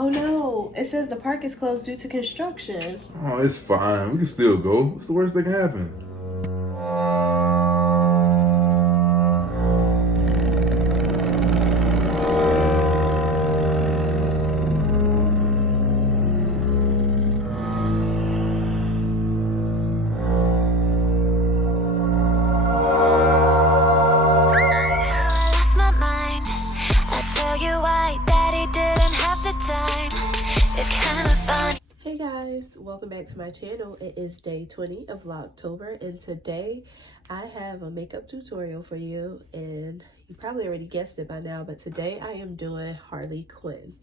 Oh no, it says the park is closed due to construction. Oh, it's fine. We can still go. What's the worst that can happen? Hey guys, welcome back to my channel. It is day 20 of Vlogtober, and today I have a makeup tutorial for you, and you probably already guessed it by now, but today I am doing Harley Quinn.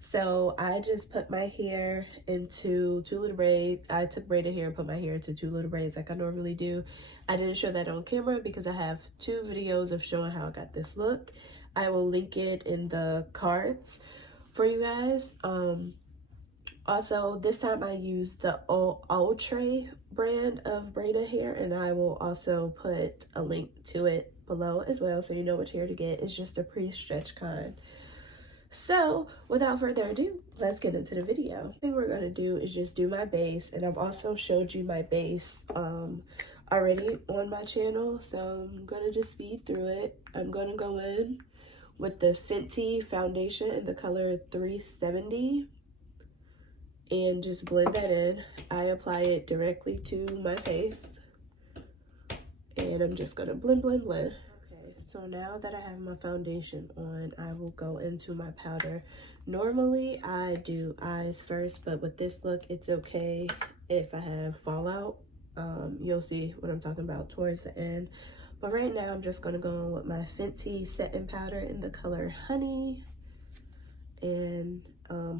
So I just put my hair into 2 little braids. I took braided hair and put my hair into 2 little braids like I normally do. I didn't show that on camera because I have 2 videos of showing how I got this look. I will link it in the cards for you guys. Also, this time I used the Outre brand of braided hair, and I will also put a link to it below as well so you know which hair to get. It's just a pre-stretch kind. So, without further ado, let's get into the video. The thing we're going to do is just do my base, and I've also showed you my base already on my channel, so I'm going to just speed through it. I'm going to go in with the Fenty foundation in the color 370. And just blend that in. I apply it directly to my face. And I'm just gonna blend, blend, blend. Okay, so now that I have my foundation on, I will go into my powder. Normally, I do eyes first, but with this look, it's okay if I have fallout. You'll see what I'm talking about towards the end. But right now, I'm just gonna go in with my Fenty setting powder in the color Honey. And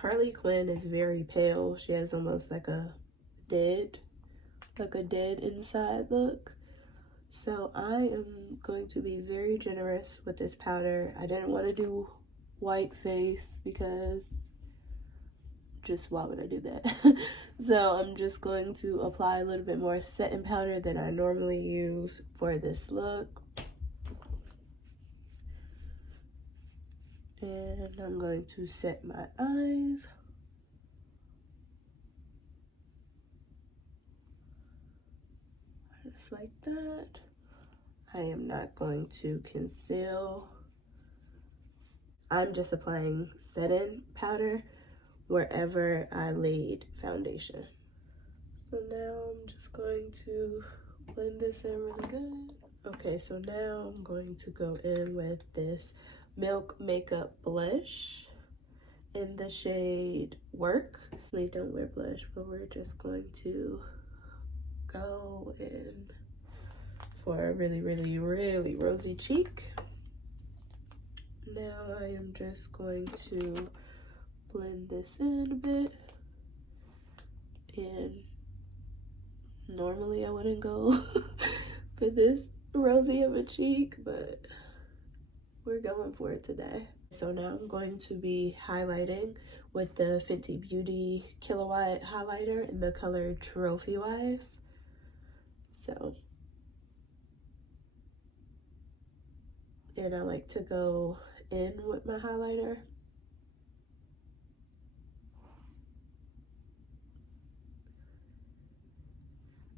Harley Quinn is very pale. She has almost like a dead inside look. So I am going to be very generous with this powder. I didn't want to do white face because just why would I do that? So I'm just going to apply a little bit more setting powder than I normally use for this look. And I'm going to set my eyes. Just like that. I am not going to conceal. I'm just applying setting powder wherever I laid foundation. So now I'm just going to blend this in really good. Okay, so now I'm going to go in with this Milk Makeup Blush in the shade Werk. They don't wear blush, but we're just going to go in for a really, really, really rosy cheek. Now I am just going to blend this in a bit. And normally I wouldn't go for this rosy of a cheek, but we're going for it today. So now I'm going to be highlighting with the Fenty Beauty Kilowatt highlighter in the color Trophy Wife. So, and I like to go in with my highlighter.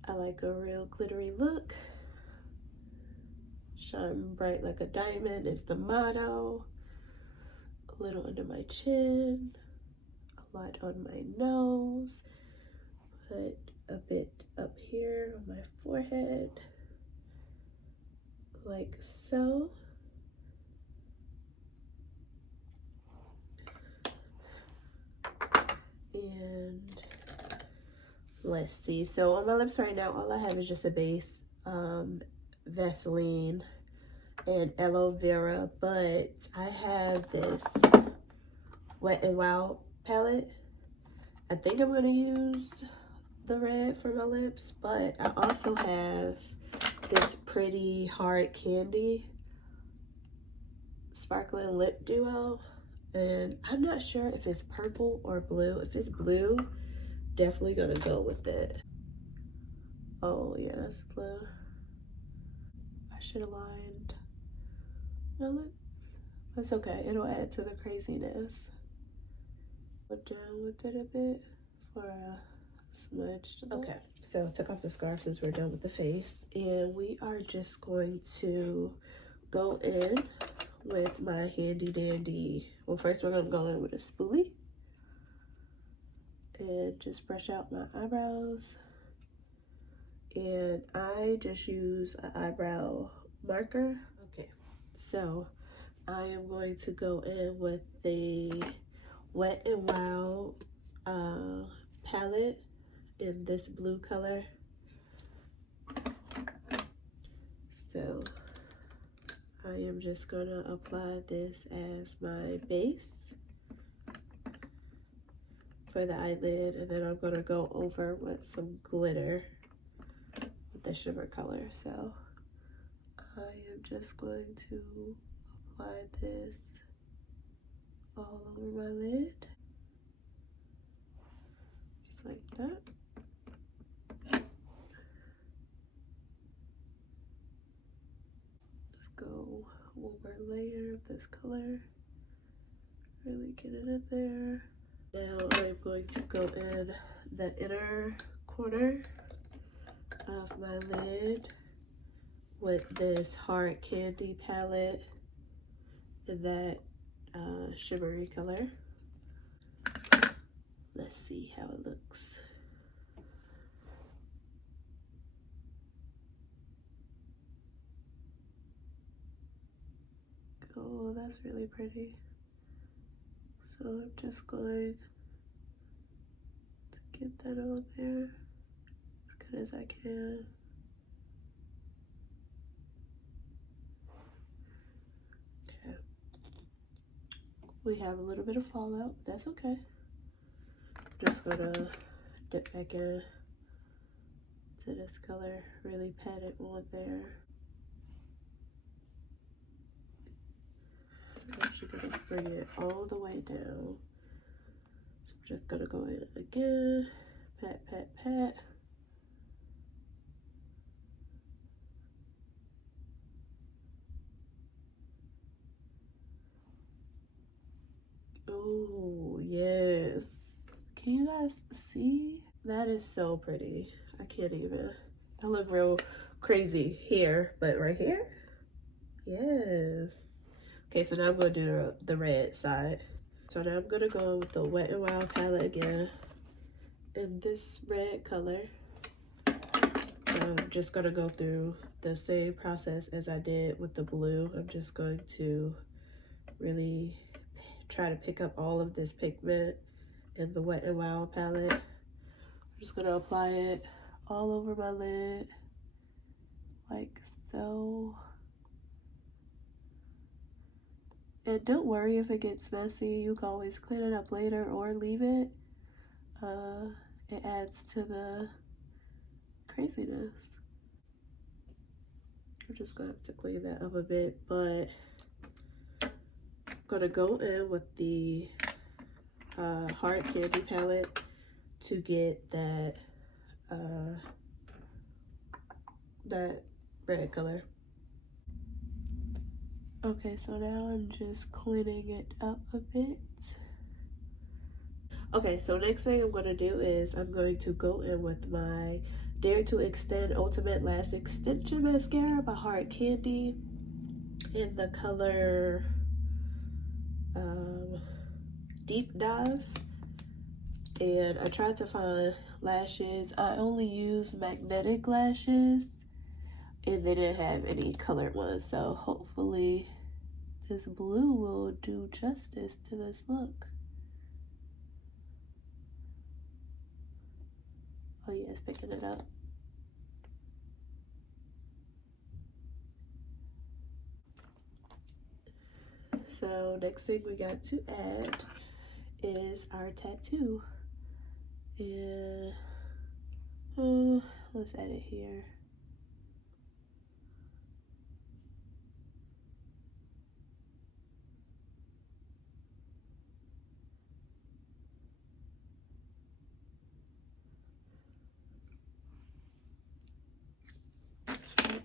I like a real glittery look. Shine bright like a diamond is the motto. A little under my chin, a lot on my nose, put a bit up here on my forehead, like so. And let's see, so on my lips right now, all I have is just a base, Vaseline and aloe vera, but I have this Wet n Wild palette. I think I'm gonna use the red for my lips, but I also have this pretty hard candy sparkling lip duo, and I'm not sure if it's purple or blue. If it's blue, definitely gonna go with it. Oh yeah, that's blue. I should have lined my lips. That's okay, it'll add to the craziness. Down with it a bit for a smudged look. Okay, so took off the scarf since we're done with the face, and we are just going to go in with my handy dandy. Well, first we're gonna go in with a spoolie and just brush out my eyebrows. And I just use an eyebrow marker. Okay, so I am going to go in with the Wet n Wild palette in this blue color. So I am just gonna apply this as my base for the eyelid, and then I'm gonna go over with some glitter with the shimmer color. So I am just going to apply this all over my lid, just like that. Just go one more layer of this color, really get it in there. Now I'm going to go in the inner corner of my lid with this hard candy palette in that shimmery color. Let's see how it looks. Oh, that's really pretty. So I'm just going to get that on there as good as I can. Okay. We have a little bit of fallout, but that's okay. Just gonna dip back in to this color, really pat it on there. I'm actually gonna bring it all the way down. So I'm just gonna go in again, pat, pat, pat. Oh, yes. Can you guys see? That is so pretty. I can't even. I look real crazy here, but right here? Yes. Okay, so now I'm going to do the red side. So now I'm going to go with the Wet n Wild palette again in this red color. I'm just going to go through the same process as I did with the blue. I'm just going to really try to pick up all of this pigment in the Wet n Wild palette. I'm just going to apply it all over my lid like so. And don't worry if it gets messy. You can always clean it up later or leave it. It adds to the craziness. I'm just gonna have to clean that up a bit, but I'm gonna go in with the hard candy palette to get that that red color. Okay, so now I'm just cleaning it up a bit. Okay, so next thing I'm going to do is I'm going to go in with my Dare to Extend Ultimate Lash Extension Mascara by Hard Candy in the color Deep Dive. And I tried to find lashes. I only use magnetic lashes, and they didn't have any colored ones, so hopefully this blue will do justice to this look. Oh yeah, it's picking it up. So next thing we got to add is our tattoo. And let's add it here.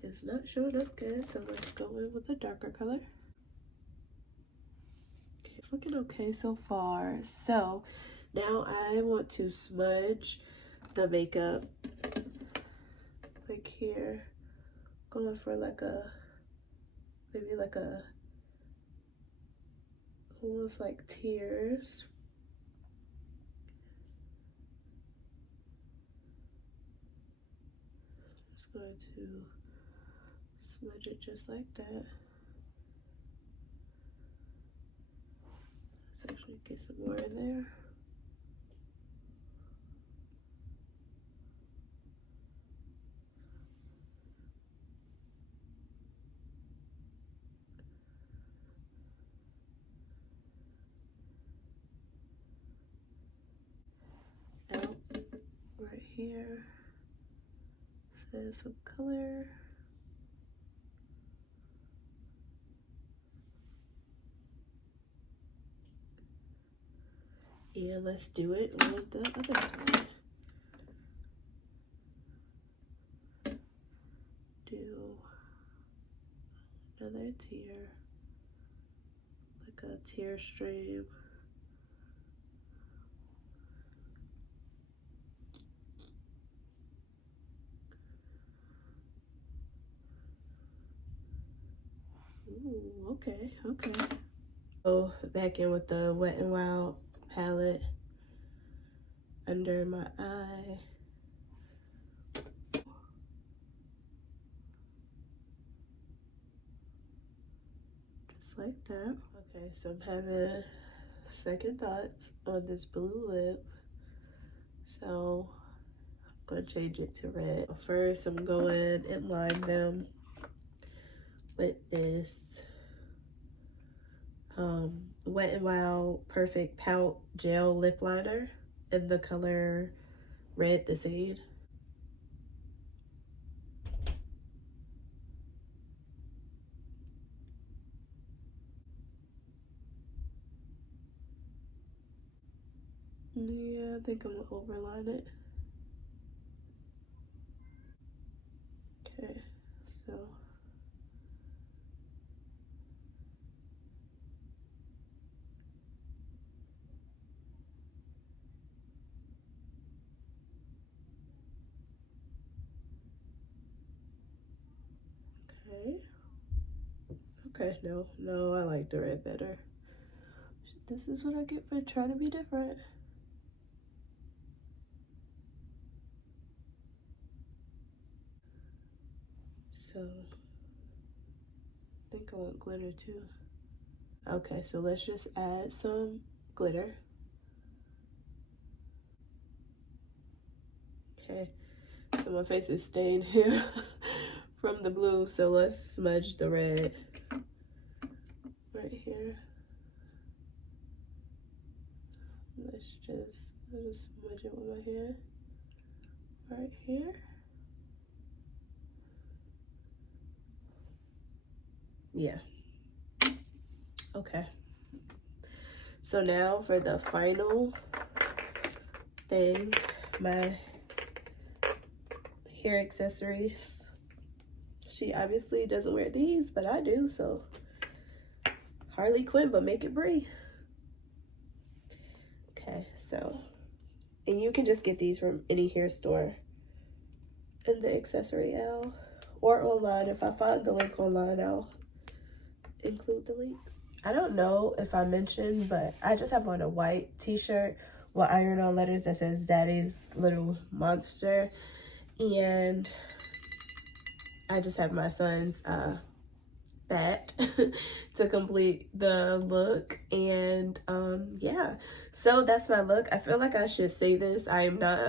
It's not showing up good, so let's go in with a darker color. Okay, it's looking okay so far. So Now I want to smudge the makeup, like here, going for like a, maybe like a, almost like tears. Just going to smudge it just like that. Let's actually get some more in there. Out right here, says some color. And let's do it with the other side. Do another tear, like a tear stream. Ooh, okay, okay. Go back in with the Wet n Wild palette under my eye. Just like that. Okay, so I'm having second thoughts on this blue lip. So I'm gonna change it to red. First, I'm going and line them with this Wet n Wild Perfect Pout Gel Lip Liner in the color Red the Seed. Yeah, I think I'm gonna overline it. Okay, so okay, no, I like the red better. This is what I get for trying to be different. So, I think I want glitter too. Okay, so let's just add some glitter. Okay, so my face is stained here from the blue, so let's smudge the red right here. I'll just smudge it with my hand right here. Yeah. Okay. So now for the final thing, my hair accessories. She obviously doesn't wear these, but I do, so Harley Quinn, but make it breathe. Okay, so, and you can just get these from any hair store in the accessory aisle or online. If I find the link online, I'll include the link. I don't know if I mentioned, but I just have on a white t-shirt with iron-on letters that says Daddy's Little Monster, and I just have my son's bat to complete the look. And yeah, so that's my look. I feel like I should say this, I am not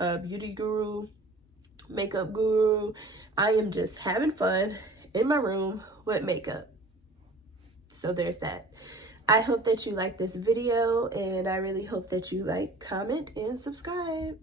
a beauty guru, makeup guru. I am just having fun in my room with makeup. So there's that. I hope that you like this video, and I really hope that you like, comment, and subscribe.